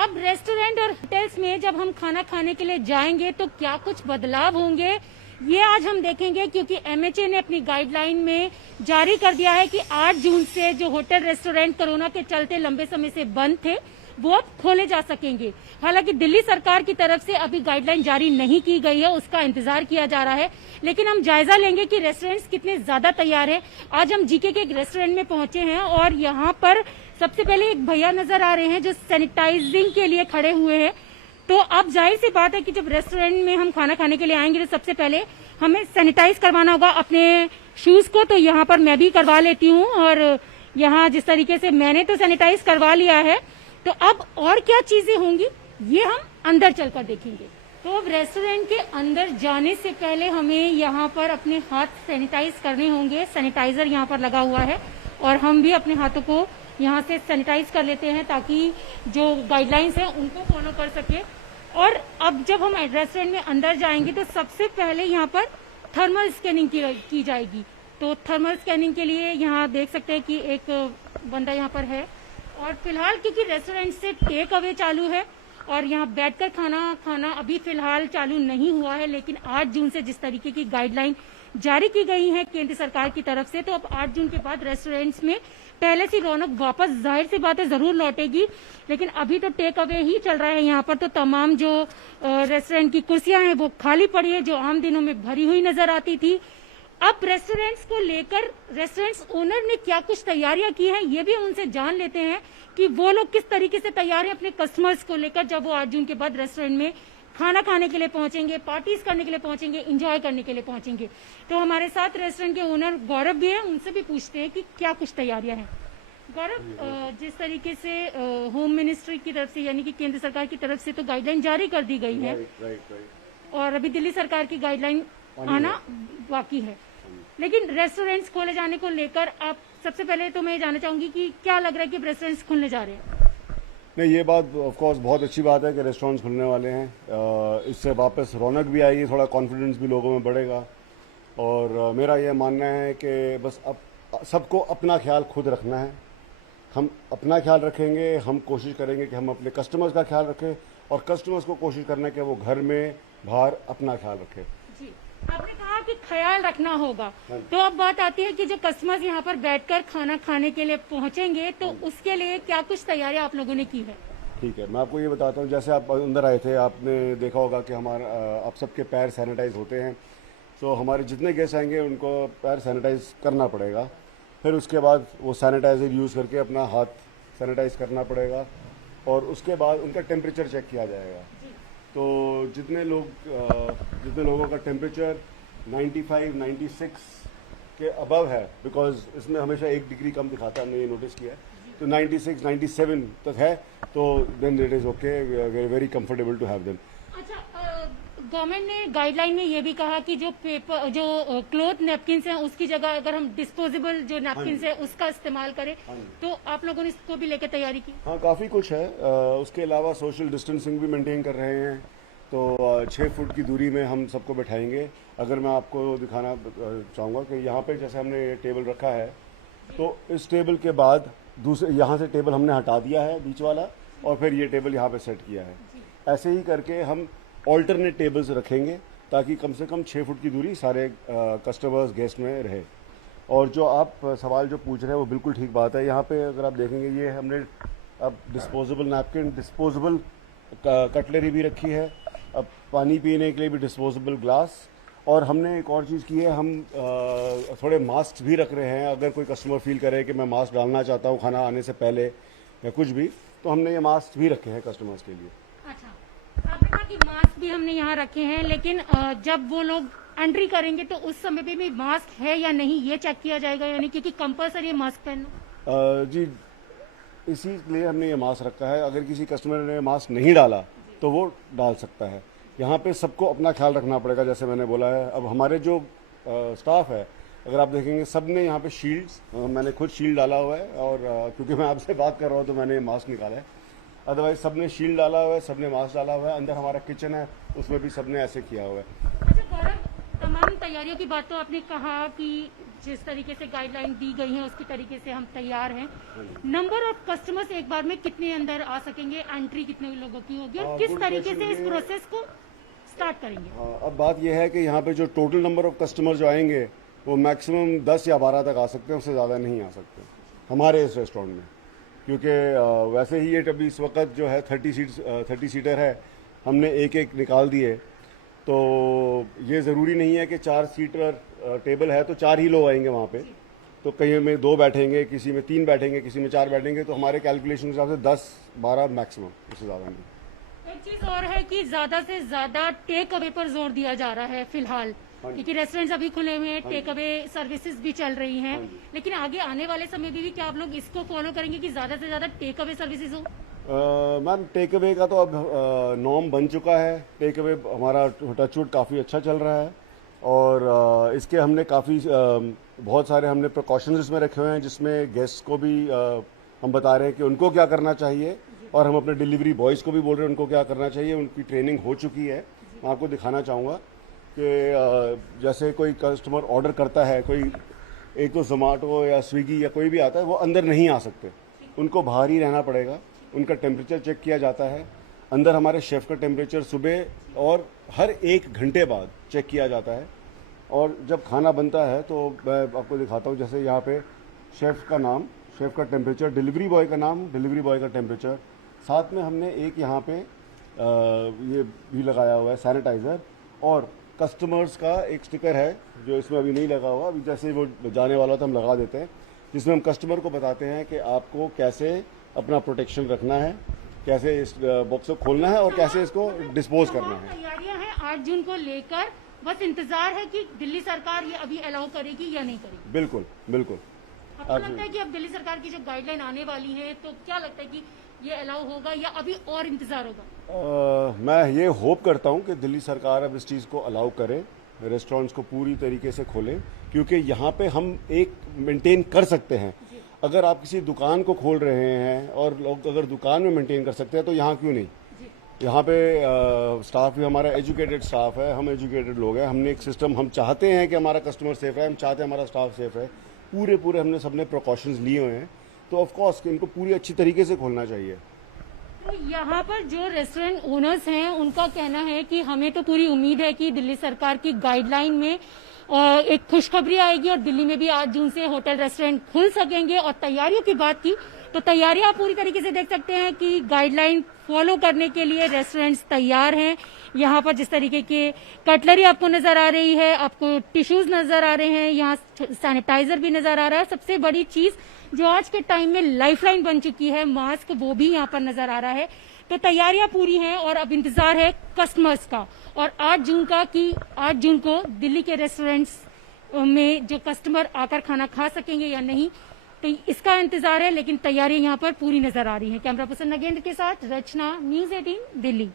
अब रेस्टोरेंट और होटल्स में जब हम खाना खाने के लिए जाएंगे तो क्या कुछ बदलाव होंगे, ये आज हम देखेंगे, क्योंकि एमएचए ने अपनी गाइडलाइन में जारी कर दिया है कि 8 जून से जो होटल रेस्टोरेंट कोरोना के चलते लंबे समय से बंद थे वो अब खोले जा सकेंगे। हालांकि दिल्ली सरकार की तरफ से अभी गाइडलाइन जारी नहीं की गई है, उसका इंतजार किया जा रहा है। लेकिन हम जायजा लेंगे कि रेस्टोरेंट्स कितने ज्यादा तैयार हैं। आज हम जीके के एक रेस्टोरेंट में पहुंचे हैं और यहाँ पर सबसे पहले एक भैया नजर आ रहे हैं जो सैनिटाइजिंग के लिए खड़े हुए हैं। तो अब जाहिर सी बात है कि जब रेस्टोरेंट में हम खाना खाने के लिए आएंगे तो सबसे पहले हमें सैनिटाइज करवाना होगा अपने शूज को। तो यहाँ पर मैं भी करवा लेती हूँ और यहाँ जिस तरीके से मैंने तो सैनिटाइज करवा लिया है, तो अब और क्या चीजें होंगी ये हम अंदर चलकर देखेंगे। तो अब रेस्टोरेंट के अंदर जाने से पहले हमें यहाँ पर अपने हाथ सैनिटाइज करने होंगे। सैनिटाइजर यहाँ पर लगा हुआ है और हम भी अपने हाथों को यहाँ से सैनिटाइज कर लेते हैं ताकि जो गाइडलाइंस हैं उनको फॉलो कर सके। और अब जब हम रेस्टोरेंट में अंदर जाएंगे तो सबसे पहले यहाँ पर थर्मल स्कैनिंग की जाएगी। तो थर्मल स्कैनिंग के लिए यहाँ देख सकते हैं कि एक बंदा यहाँ पर है। और फिलहाल क्योंकि रेस्टोरेंट से टेक अवे चालू है और यहाँ बैठकर खाना खाना अभी फिलहाल चालू नहीं हुआ है, लेकिन 8 जून से जिस तरीके की गाइडलाइन जारी की गई है केंद्र सरकार की तरफ से, तो अब 8 जून के बाद रेस्टोरेंट्स में पहले सी रौनक वापस जाहिर सी बात है जरूर लौटेगी। लेकिन अभी तो टेक अवे ही चल रहा है यहाँ पर। तो तमाम जो रेस्टोरेंट की कुर्सियां हैं वो खाली पड़ी है, जो आम दिनों में भरी हुई नजर आती थी। अब रेस्टोरेंट्स को लेकर रेस्टोरेंट्स ओनर ने क्या कुछ तैयारियां की हैं ये भी उनसे जान लेते हैं कि वो लोग किस तरीके से तैयार हैं अपने कस्टमर्स को लेकर जब वो 8 जून के बाद रेस्टोरेंट में खाना खाने के लिए पहुंचेंगे, पार्टीज करने के लिए पहुंचेंगे, एंजॉय करने के लिए पहुंचेंगे। तो हमारे साथ रेस्टोरेंट के ओनर गौरव भी है, उनसे भी पूछते हैं कि क्या कुछ तैयारियां हैं। गौरव, जिस तरीके से होम मिनिस्ट्री की तरफ से यानी कि केंद्र सरकार की तरफ से तो गाइडलाइन जारी कर दी गई है और अभी दिल्ली सरकार की गाइडलाइन आना बाकी है, लेकिन रेस्टोरेंट्स खोले जाने को लेकर आप सबसे पहले तो मैं जानना चाहूंगी कि क्या लग रहा है कि रेस्टोरेंट्स खुलने जा रहे हैं। नहीं, ये बात ऑफ कोर्स बहुत अच्छी बात है कि रेस्टोरेंट्स खुलने वाले हैं। इससे वापस रौनक भी आएगी, थोड़ा कॉन्फिडेंस भी लोगों में बढ़ेगा। और मेरा ये मानना है कि बस अब सबको अपना ख्याल खुद रखना है। हम अपना ख्याल रखेंगे, हम कोशिश करेंगे कि हम अपने कस्टमर्स का ख्याल रखें और कस्टमर्स को कोशिश करना है कि वो घर में बाहर अपना ख्याल रखें। जी, आपने कहा कि ख्याल रखना होगा, तो अब बात आती है कि जो कस्टमर्स यहाँ पर बैठकर खाना खाने के लिए पहुंचेंगे तो उसके लिए क्या कुछ तैयारियां आप लोगों ने की है। ठीक है, मैं आपको ये बताता हूँ। जैसे आप अंदर आए थे, आपने देखा होगा कि हमारा आप सबके पैर सैनिटाइज होते हैं। तो हमारे जितने गेस्ट आएंगे उनको पैर सैनिटाइज करना पड़ेगा। फिर उसके बाद वो सैनिटाइजर यूज़ करके अपना हाथ सैनिटाइज करना पड़ेगा और उसके बाद उनका टेम्परेचर चेक किया जाएगा। तो जितने लोगों का टेम्परेचर 95, 96 के अबव है, बिकॉज इसमें हमेशा 1 डिग्री कम दिखाता है, हमने ये नोटिस किया है, तो 96, 97 तक है, तो then it is okay, we are very comfortable to have them. अच्छा, गवर्नमेंट ने गाइडलाइन में ये भी कहा कि जो क्लॉथ नैपकिन हैं उसकी जगह अगर हम डिस्पोजेबल जो नैपकिन है उसका इस्तेमाल करें, तो आप लोगों ने इसको भी लेकर तैयारी की। हाँ, काफ़ी कुछ है। उसके अलावा सोशल डिस्टेंसिंग भी मेंटेन कर रहे हैं। तो 6 फुट की दूरी में हम सबको बैठाएंगे। अगर मैं आपको दिखाना चाहूँगा कि यहाँ पे जैसे हमने ये टेबल रखा है, तो इस टेबल के बाद दूसरे यहाँ से टेबल हमने हटा दिया है बीच वाला और फिर ये टेबल यहाँ पे सेट किया है। ऐसे ही करके हम ऑल्टरनेट टेबल्स रखेंगे ताकि कम से कम 6 फुट की दूरी सारे कस्टमर्स गेस्ट में रहे। और जो आप सवाल जो पूछ रहे हैं वो बिल्कुल ठीक बात है। यहाँ पे अगर आप देखेंगे, ये हमने अब डिस्पोजेबल नैपकिन, डिस्पोजेबल कटलरी भी रखी है, अब पानी पीने के लिए भी डिस्पोजेबल ग्लास। और हमने एक और चीज़ की है, हम थोड़े मास्क भी रख रहे हैं। अगर कोई कस्टमर फील करे कि मैं मास्क डालना चाहता हूँ खाना आने से पहले या कुछ भी, तो हमने ये मास्क भी रखे हैं कस्टमर्स के लिए। अच्छा, आपने कहा कि मास्क भी हमने यहाँ रखे हैं, लेकिन जब वो लोग एंट्री करेंगे तो उस समय पे भी मास्क है या नहीं ये चेक किया जाएगा, यानी क्योंकि कंपल्सरी मास्क पहनना। जी, इसी लिए हमने ये मास्क रखा है। अगर किसी कस्टमर ने मास्क नहीं डाला तो वो डाल सकता है। यहाँ पे सबको अपना ख्याल रखना पड़ेगा, जैसे मैंने बोला है। अब हमारे जो स्टाफ है, अगर आप देखेंगे, सब ने यहाँ पे शील्ड्स, मैंने खुद शील्ड डाला हुआ है और क्योंकि मैं आपसे बात कर रहा हूँ तो मैंने मास्क निकाला है। अदरवाइज सब ने शील्ड डाला हुआ है, सब ने मास्क डाला हुआ है। अंदर हमारा किचन है, उसमें भी सब ने ऐसे किया हुआ है। अच्छा गौरव, तमाम तैयारियों की बात तो आपने कहा कि जिस तरीके से गाइडलाइन दी गई है उसके तरीके से हम तैयार हैं। नंबर ऑफ कस्टमर्स एक बार में कितने अंदर आ सकेंगे, एंट्री कितने लोगों की होगी और किस तरीके से इस प्रोसेस को स्टार्ट करेंगे? अब बात यह है कि यहाँ पे जो टोटल नंबर ऑफ कस्टमर जो आएंगे वो मैक्सिमम 10 या 12 तक आ सकते हैं, उससे ज़्यादा नहीं आ सकते हमारे इस रेस्टोरेंट में, क्योंकि वैसे ही ये अभी इस वक्त जो है 30 सीटर है, हमने एक एक निकाल दिए। तो ये ज़रूरी नहीं है कि 4 सीटर टेबल है तो 4 ही लोग आएंगे वहाँ पे, तो कहीं में 2 बैठेंगे, किसी में 3 बैठेंगे, किसी में 4 बैठेंगे, तो हमारे कैलकुलेशन के हिसाब से 10-12 मैक्सिमम, उससे ज़्यादा नहीं। एक चीज और है कि ज्यादा से ज्यादा टेक अवे पर जोर दिया जा रहा है फिलहाल, क्योंकि रेस्टोरेंट्स अभी खुले हुए हैं, टेक अवे सर्विसेज भी चल रही हैं, लेकिन आगे आने वाले समय में भी क्या आप लोग इसको फॉलो करेंगे कि ज्यादा से ज्यादा टेक अवे सर्विसेज हो? मैम टेक अवे का तो अब नॉर्म बन चुका है। टेक अवे हमारा टचवुड काफ़ी अच्छा चल रहा है और इसके हमने काफ़ी बहुत सारे हमने प्रिकॉशंस इसमें रखे हुए हैं, जिसमें गेस्ट को भी हम बता रहे हैं कि उनको क्या करना चाहिए, और हम अपने डिलीवरी बॉयज़ को भी बोल रहे हैं उनको क्या करना चाहिए। उनकी ट्रेनिंग हो चुकी है। मैं आपको दिखाना चाहूँगा कि जैसे कोई कस्टमर ऑर्डर करता है, कोई एक तो जोमेटो या स्विगी या कोई भी आता है, वो अंदर नहीं आ सकते, उनको बाहर ही रहना पड़ेगा। उनका टेम्परेचर चेक किया जाता है, अंदर हमारे शेफ़ का टेम्परेचर सुबह और हर 1 घंटे बाद चेक किया जाता है, और जब खाना बनता है तो मैं आपको दिखाता हूँ। जैसे यहाँ पे शेफ़ का नाम, शेफ़ का टेम्परेचर, डिलीवरी बॉय का नाम, डिलीवरी बॉय का टेम्परेचर, साथ में हमने एक यहाँ पे ये भी लगाया हुआ है सैनिटाइज़र, और कस्टमर्स का एक स्टिकर है जो इसमें अभी नहीं लगा हुआ, अभी जैसे वो जाने वाला तो हम लगा देते हैं, जिसमें हम कस्टमर को बताते हैं कि आपको कैसे अपना प्रोटेक्शन रखना है, कैसे इस बॉक्स को खोलना है और कैसे इसको डिस्पोज करना है। तैयारियां हैं 8 जून को लेकर, बस इंतजार है कि दिल्ली सरकार ये अभी अलाउ करेगी या नहीं करेगी। बिल्कुल बिल्कुल। आपको लगता है कि अब दिल्ली सरकार की जो गाइडलाइन आने वाली है, तो क्या लगता है कि ये अलाउ होगा या अभी और इंतजार होगा? मैं ये होप करता हूँ कि दिल्ली सरकार अब इस चीज़ को अलाउ करे, रेस्टोरेंट्स को पूरी तरीके से खोलें, क्योंकि यहाँ पे हम एक मेंटेन कर सकते हैं। अगर आप किसी दुकान को खोल रहे हैं और लोग अगर दुकान में मेंटेन कर सकते हैं तो यहाँ क्यों नहीं? यहाँ पे स्टाफ भी हमारा एजुकेटेड स्टाफ है, हम एजुकेटेड लोग हैं, हमने एक सिस्टम, हम चाहते हैं कि हमारा कस्टमर सेफ रहे, हम चाहते हैं हमारा स्टाफ सेफ रहे, पूरे हमने सबने प्रिकॉशंस लिए हुए हैं, तो ऑफ कोर्स इनको पूरी अच्छी तरीके से खोलना चाहिए। तो यहाँ पर जो रेस्टोरेंट ओनर्स हैं उनका कहना है कि हमें तो पूरी उम्मीद है कि दिल्ली सरकार की गाइडलाइन में एक खुशखबरी आएगी और दिल्ली में भी 8 जून से होटल रेस्टोरेंट खुल सकेंगे। और तैयारियों की बात की तो तैयारियां आप पूरी तरीके से देख सकते हैं कि गाइडलाइन फॉलो करने के लिए रेस्टोरेंट्स तैयार हैं। यहाँ पर जिस तरीके के कटलरी आपको नजर आ रही है, आपको टिश्यूज नजर आ रहे हैं, यहाँ सैनिटाइजर भी नजर आ रहा है। सबसे बड़ी चीज जो आज के टाइम में लाइफलाइन बन चुकी है, मास्क, वो भी यहाँ पर नजर आ रहा है। तो तैयारियां पूरी हैं और अब इंतजार है कस्टमर्स का और 8 जून का कि 8 जून को दिल्ली के रेस्टोरेंट्स में जो कस्टमर आकर खाना खा सकेंगे या नहीं, तो इसका इंतजार है। लेकिन तैयारियां यहाँ पर पूरी नजर आ रही हैं। कैमरा पर्सन नगेंद्र के साथ रचना, न्यूज़ 18 दिल्ली।